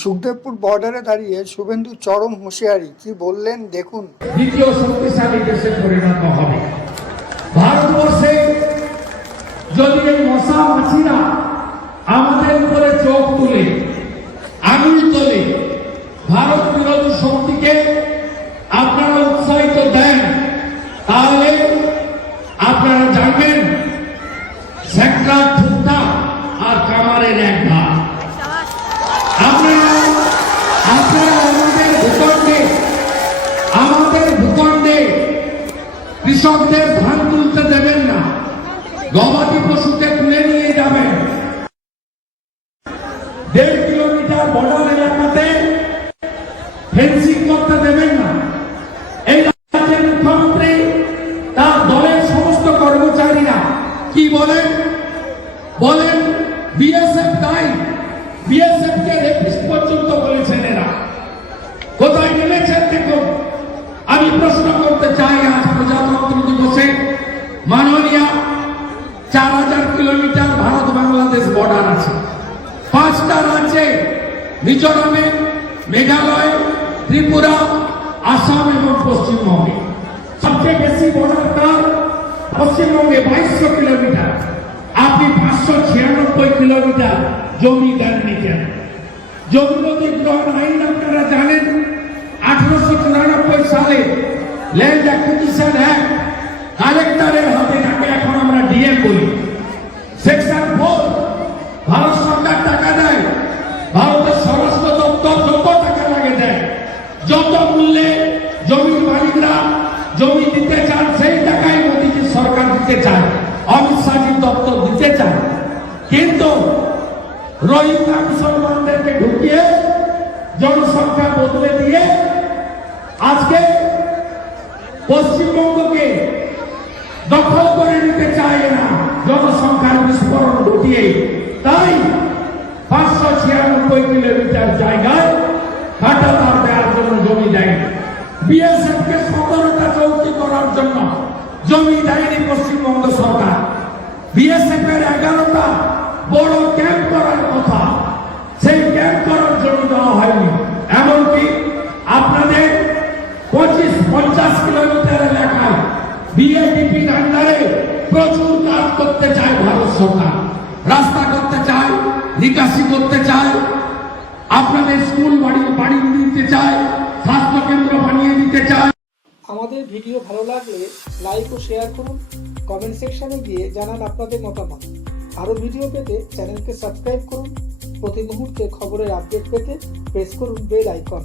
সুখদেবপুর বর্ডারে দাঁড়িয়ে শুভেন্দু চরম হুঁশিয়ারি, কি বললেন দেখুন। দ্বিতীয় শক্তিশালী দেশে পরিণত হবে ভারতবর্ষে। যদি এই মশা মাছিরা আমাদের উপরে চোখ তুলে আঙুল তোলে, ভারত বিরোধী শক্তিকে আপনারা উৎসাহিত দেন, তাহলে আপনারা জানবেন সেক্টর ঠুকটা আর কামারের এক ভাগ। আপনারা আমাদের ভূখণ্ডে কৃষকদের ধান তুলতে দেবেন না, গবাদি পশুকে তুলে নিয়ে যাবেন। 1.5 কিলোমিটার বর্ডার এলাকাতে ফেন্সিং করতে দেবেন না। এই রাজ্যের মুখ্যমন্ত্রী তার দলের সমস্ত কর্মচারীরা কি বলেন বিএসএফ দায়ী, বিএসএফ কে রেপিস্ট পর্যন্ত বলেছেন এরা। কোথায় নেমেছেন দেখুন। আমি প্রশ্ন করতে চাই, আজ প্রজাতন্ত্র দিবসে মাননীয় 4000 কিলোমিটার ভারত বাংলাদেশ বর্ডার আছে। 5টা রাজ্যে, মিজোরামে, মেঘালয়, ত্রিপুরা, আসাম এবং পশ্চিমবঙ্গে। সবচেয়ে বেশি বর্ডার কার? পশ্চিমবঙ্গে 2200 কিলোমিটার। আপনি 596 কিলোমিটার জমি দেননি কেন? জমি অধিগ্রহণ আইন আপনারা জানেন 1894 সালে ল্যান্ড অ্যাকুইজিশন অ্যাক্ট, কালেক্টরের হাতে, যাকে এখন আমরা ডিএম বলি, সেকশন 4, ভারত সরকার টাকা দেয়, ভারতের স্বরাষ্ট্র দপ্তর যত টাকা লাগে দেয়, যত মূল্যে জমির মালিকরা জমি দিতে চান সেই টাকাই মোদীজি সরকার দিতে চায়, অমিত শাহজির দপ্তর দিতে চায়। কিন্তু রোহিঙ্গা মুসলমানদেরকে ঢুকিয়ে জনসংখ্যা বদলে দিয়ে আজকে পশ্চিমবঙ্গকে দখল করে নিতে চায় না, জনসংখ্যার বিস্ফোরণ ঘটিয়ে। তাই 596 কিলোমিটার জায়গায় কাঁটাতার দেওয়ার জন্য জমি দেয়। বিএসএফ কে 17টা চৌকি করার জন্য জমি দেয়নি পশ্চিমবঙ্গ সরকার। বিএসএফ এর 11টা বড় ক্যাম্প করার কথা, সেই ক্যাম্প করার জন্য দেওয়া হয়নি। এমনকি আপনাদের 25-50 কিলোমিটার এলাকায় বিএডিপির আন্ডারে প্রচুর কাজ করতে চায় ভারত সরকার। রাস্তা করতে চায়, নিকাশি করতে চায়, আপনাদের স্কুল বাড়ি দিতে চায়, স্বাস্থ্য কেন্দ্র বানিয়ে দিতে চায়। আমাদের ভিডিও ভালো লাগলে লাইক ও শেয়ার করুন, কমেন্ট সেকশনে গিয়ে জানান আপনাদের মতামত। আরও ভিডিও পেতে চ্যানেলকে সাবস্ক্রাইব করুন। প্রতি মুহূর্তে খবরের আপডেট পেতে প্রেস করুন বেল আইকন।